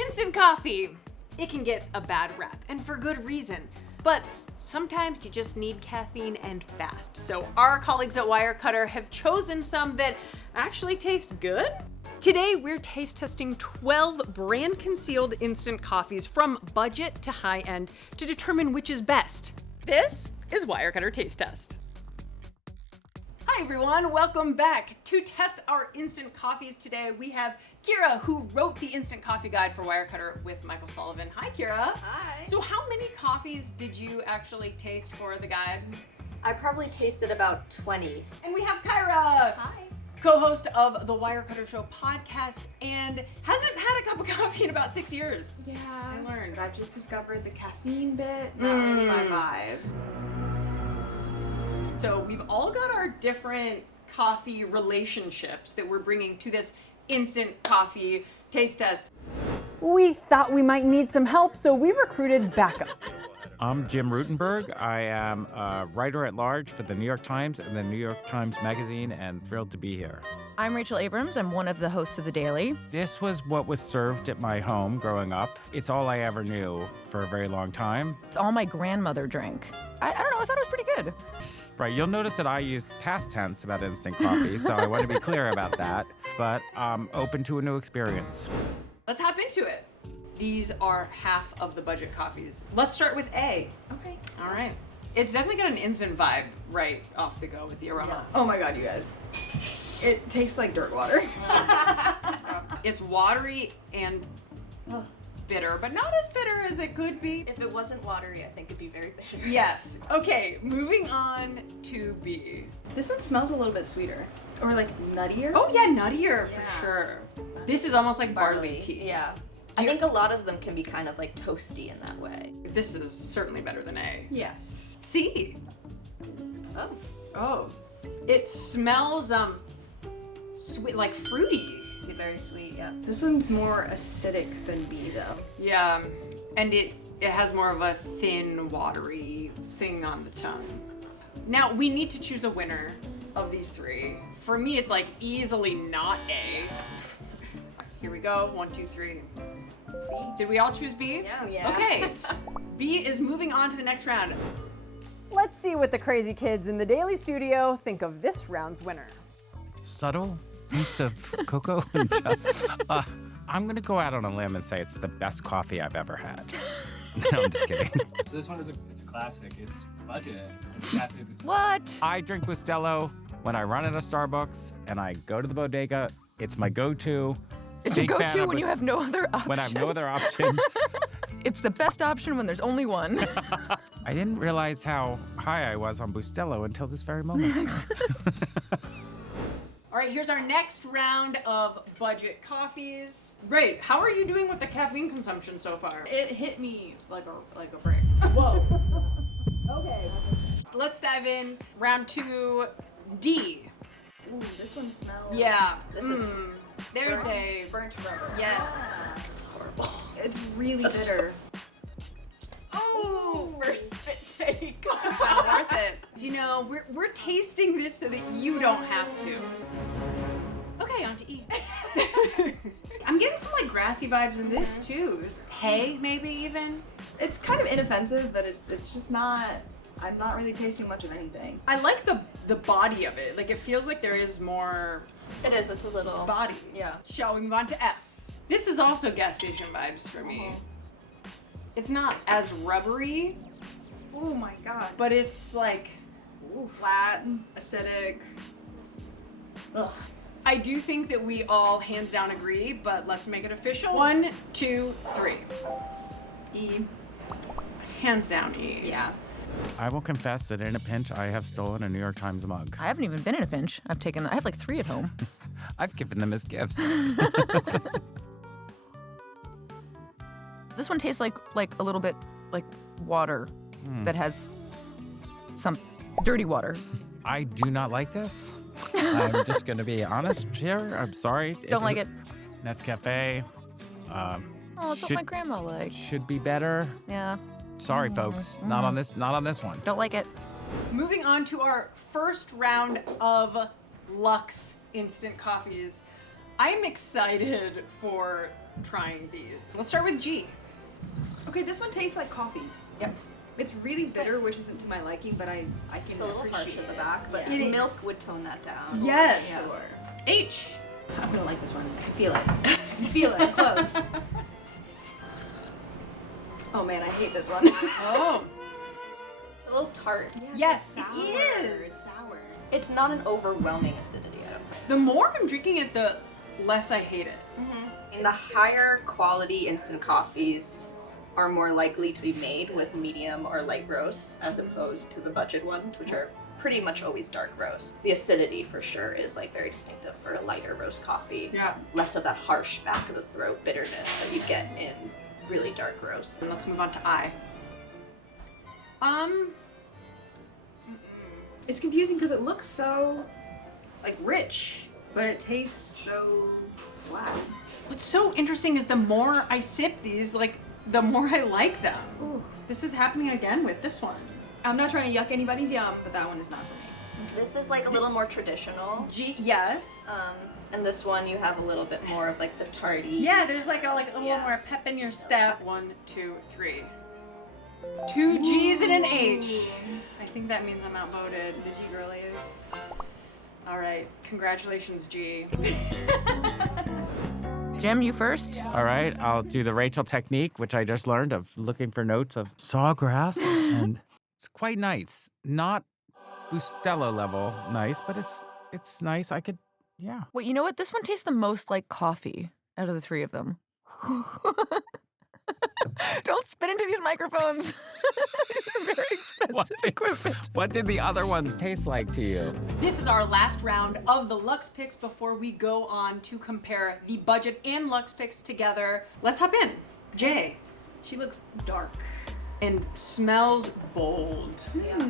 Instant coffee, it can get a bad rap, and for good reason. But sometimes you just need caffeine and fast. So our colleagues at Wirecutter have chosen some that actually taste good. Today, we're taste testing 12 brand concealed instant coffees from budget to high end to determine which is best. This is Wirecutter Taste Test. Hi everyone, welcome back. To test our instant coffees today, we have Caira, who wrote the instant coffee guide for Wirecutter with Michael Sullivan. Hi Caira. Hi. So how many coffees did you actually taste for the guide? I probably tasted about 20. And we have Caira. Hi. Co-host of the Wirecutter Show podcast and hasn't had a cup of coffee in about 6 years. Yeah, I learned. but I've just discovered the caffeine bit, not really my vibe. So we've all got our different coffee relationships that we're bringing to this instant coffee taste test. We thought we might need some help, so we recruited backup. I'm Jim Rutenberg. I am a writer at large for the New York Times and the New York Times Magazine, and thrilled to be here. I'm Rachel Abrams. I'm one of the hosts of The Daily. This was what was served at my home growing up. It's all I ever knew for a very long time. It's all my grandmother drank. I don't know, I thought it was pretty good. Right, you'll notice that I use past tense about instant coffee, so I want to be clear about that, but I'm open to a new experience. Let's hop into it. These are half of the budget coffees. Let's start with A. Okay. All right. It's definitely got an instant vibe right off the go with the aroma. Oh my god, you guys. It tastes like dirt water. It's watery and bitter, but not as bitter as it could be. If it wasn't watery, I think it'd be very bitter. Yes. Okay, moving on to B. This one smells a little bit sweeter. Or like nuttier. Oh yeah, nuttier Yeah. for sure. This is almost like barley tea. Yeah. I think a lot of them can be kind of like toasty in that way. This is certainly better than A. Yes. C. Oh. Oh. It smells sweet, like fruity. Very sweet, yeah. This one's more acidic than B though. Yeah, and it has more of a thin, watery thing on the tongue. Now, we need to choose a winner of these three. For me, it's like easily not A. Here we go, 1, 2, 3. B. Did we all choose B? Yeah. Okay, B is moving on to the next round. Let's see what the crazy kids in the Daily Studio think of this round's winner. Subtle hints of cocoa and I'm going to go out on a limb and say it's the best coffee I've ever had. No, I'm just kidding. So this one is it's a classic. It's budget. It's got to be. What? I drink Bustelo when I run at a Starbucks and I go to the bodega. It's my go-to. It's your Big fan go-to of when you have no other options. When I have no other options. It's the best option when there's only one. I didn't realize how high I was on Bustelo until this very moment. All right, here's our next round of budget coffees. Ray, how are you doing with the caffeine consumption so far? It hit me like a brick. Whoa. Okay. Let's dive in. Round 2, D. Ooh, this one smells. Yeah. This is There's burnt- a burnt rubber. yes. It's horrible. It's really bitter. Oh, first spit take. Well worth it. You know, we're tasting this so that you don't have to. Okay, on to E. I'm getting some like grassy vibes in this too. This hay, maybe even. It's kind of inoffensive, but it's just not. I'm not really tasting much of anything. I like the body of it. Like it feels like there is more It is. It's a little. body. Yeah. Shall we move on to F? This is also gas station vibes for me. It's not as rubbery, Oh my god. but it's like, Ooh, flat, acidic. Ugh. I do think that we all hands down agree, but let's make it official. 1, 2, 3. E. Hands down E. Yeah. I will confess that in a pinch, I have stolen a New York Times mug. I haven't even been in a pinch. I have like 3 at home. I've given them as gifts. This one tastes like a little bit like water that has some dirty water. I do not like this. I'm just going to be honest here. I'm sorry. Don't like it. Nescafe. Oh, that's what Should- my grandma liked. Should be better. Yeah. Sorry, folks. Not on this one. Don't like it. Moving on to our first round of Luxe instant coffees. I'm excited for trying these. Let's start with G. Okay, this one tastes like coffee. Yep. It's really bitter, which isn't to my liking, but I can It's a little harsh appreciate at the it. back, but Yeah. milk would tone that down. Yes. Sure. H. I'm gonna like this one. I can feel it. I can feel it. Close. Oh man, I hate this one. Oh. It's a little tart. Yes, sour. it is. It's sour. It's not an overwhelming acidity, I don't think. The more I'm drinking it, the less I hate it. And the higher quality instant coffees are more likely to be made with medium or light roasts as opposed to the budget ones, which are pretty much always dark roast. The acidity for sure is like very distinctive for a lighter roast coffee. Yeah. Less of that harsh back of the throat bitterness that you get in really dark roast. And let's move on to I. It's confusing because it looks so like rich, but it tastes so flat. What's so interesting is the more I sip these, like, the more I like them. Ooh. This is happening again with this one. I'm not trying to yuck anybody's yum, but that one is not for me. This is like a little more traditional. G, yes. And this one you have a little bit more of like the tarty. Yeah, there's like a little Yeah. more pep in your step. 1, 2, 3. 2 G's and an H. I think that means I'm outvoted. The G girlies. All right, congratulations, G. Jim, you first. All right, I'll do the Rachel technique, which I just learned of looking for notes of sawgrass, and it's quite nice. Not Bustelo level nice, but it's nice. I could, yeah. Wait, you know what? This one tastes the most like coffee out of the three of them. Don't spit into these microphones. Very expensive equipment. What did the other ones taste like to you? This is our last round of the Luxe picks before we go on to compare the budget and Luxe picks together. Let's hop in. J. She looks dark. And smells bold.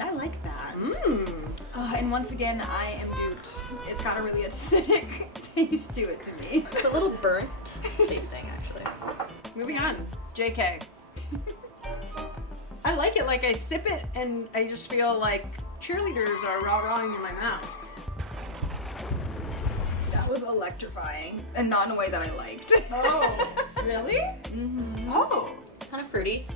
I like that. Mmm. And once again, I am duped. It's got a really acidic taste to it to me. It's a little burnt tasting actually. Moving on. JK. I like it. Like, I sip it and I just feel like cheerleaders are rah-rahing in my mouth. That was electrifying, and not in a way that I liked. Oh, really? Mm-hmm. Oh. Kind of fruity,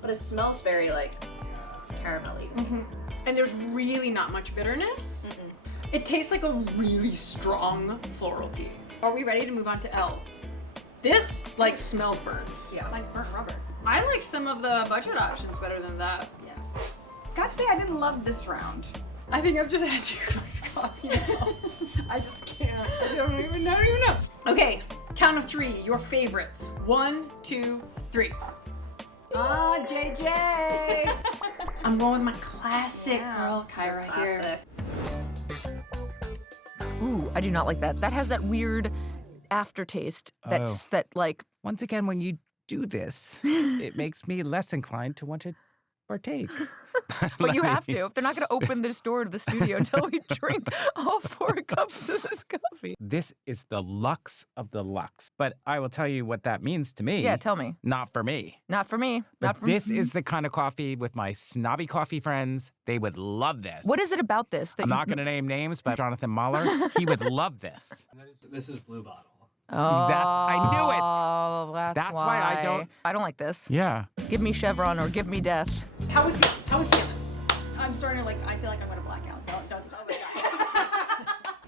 but it smells very like caramelly. And there's really not much bitterness. It tastes like a really strong floral tea. Are we ready to move on to L? This, like, smells burnt. Yeah. Like burnt rubber. I like some of the budget options better than that. Yeah. Gotta say, I didn't love this round. I think I've just had too much coffee now. I just can't. I don't even know. Okay, count of 3, your favorites. 1, 2, 3. Ah, JJ. I'm going with my classic girl, Caira here. Classic. Ooh, I do not like that. That has that weird aftertaste that's that like Once again, when you do this, it makes me less inclined to want to partake. but you have to. If they're not going to open this door to the studio until we drink all 4 cups of this coffee. This is the Luxe of the Luxe. But I will tell you what that means to me. Yeah, tell me. Not for me. Not for me. Not But for this is the kind of coffee with my snobby coffee friends. They would love this. What is it about this that I'm you... not going to name names, but Jonathan Mahler, he would love this. This is Blue Bottle. Oh, I knew it. That's why I don't- I don't like this. Yeah. Give me Chevron or give me death. How we feeling? How we feeling? I'm starting to I feel like I'm gonna black out. Don't. Oh my god.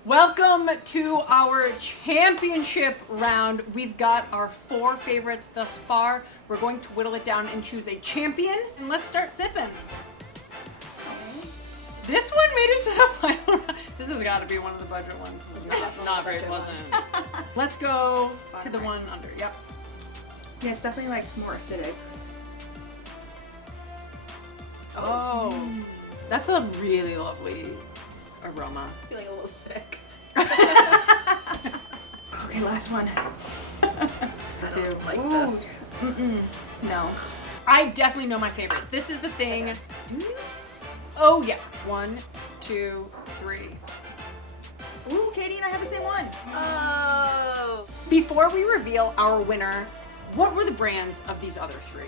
Welcome to our championship round. We've got our 4 favorites thus far. We're going to whittle it down and choose a champion. And let's start sipping. This one made it to the final round. This has got to be one of the budget ones. This is not very pleasant. Let's go to the one under. Yep. Yeah, it's definitely like more acidic. Oh, that's a really lovely aroma. Feeling a little sick. Okay, last one. I don't like Ooh. this. No. I definitely know my favorite. This is the thing. Do you? Oh yeah. 1, 2, 3. Ooh, Katie and I have the same one. Oh. Before we reveal our winner, what were the brands of these other 3?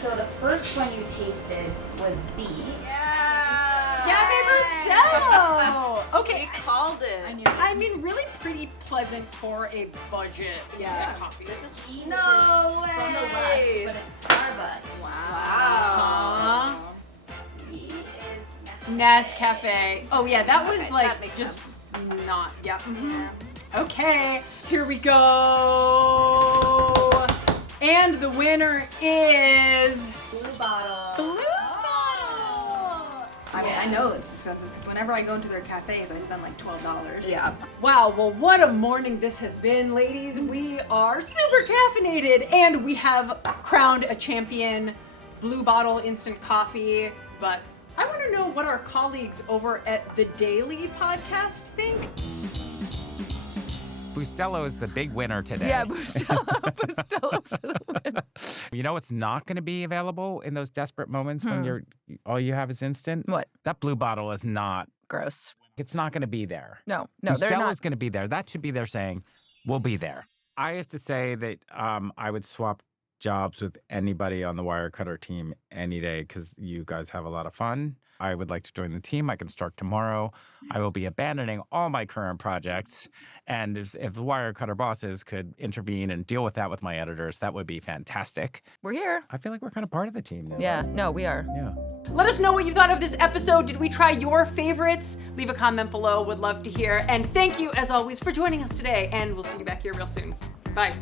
So the first one you tasted was B. Yeah. Cafe Bustelo! Okay, Called it. I mean, really pretty pleasant for a budget instant coffee. This is E. No way. From the Luxe, but it's Starbucks. Huh? E is Nescafe. Oh yeah, that was Okay, like that makes just sense. not. Yeah. mhm. Yeah. Okay, here we go. And the winner is Blue bottle. Blue Bottle. I mean, I know it's expensive because whenever I go into their cafes, I spend like $12. Yeah. Wow, well, what a morning this has been, ladies. We are super caffeinated, and we have crowned a champion, Blue Bottle instant coffee. But I want to know what our colleagues over at the Daily podcast think. Bustelo is the big winner today. Yeah, Bustelo for the win. You know what's not going to be available in those desperate moments when all you have is instant? What? That Blue Bottle is not. Gross. It's not going to be there. No, they're Bustelo's not. going to be there. That should be there saying, we'll be there. I have to say that I would swap jobs with anybody on the Wirecutter team any day because you guys have a lot of fun. I would like to join the team. I can start tomorrow. I will be abandoning all my current projects. And if the Wirecutter bosses could intervene and deal with that with my editors, that would be fantastic. We're here. I feel like we're kind of part of the team now. Yeah, no, we are. Yeah. Let us know what you thought of this episode. Did we try your favorites? Leave a comment below. Would love to hear. And thank you, as always, for joining us today. And we'll see you back here real soon. Bye.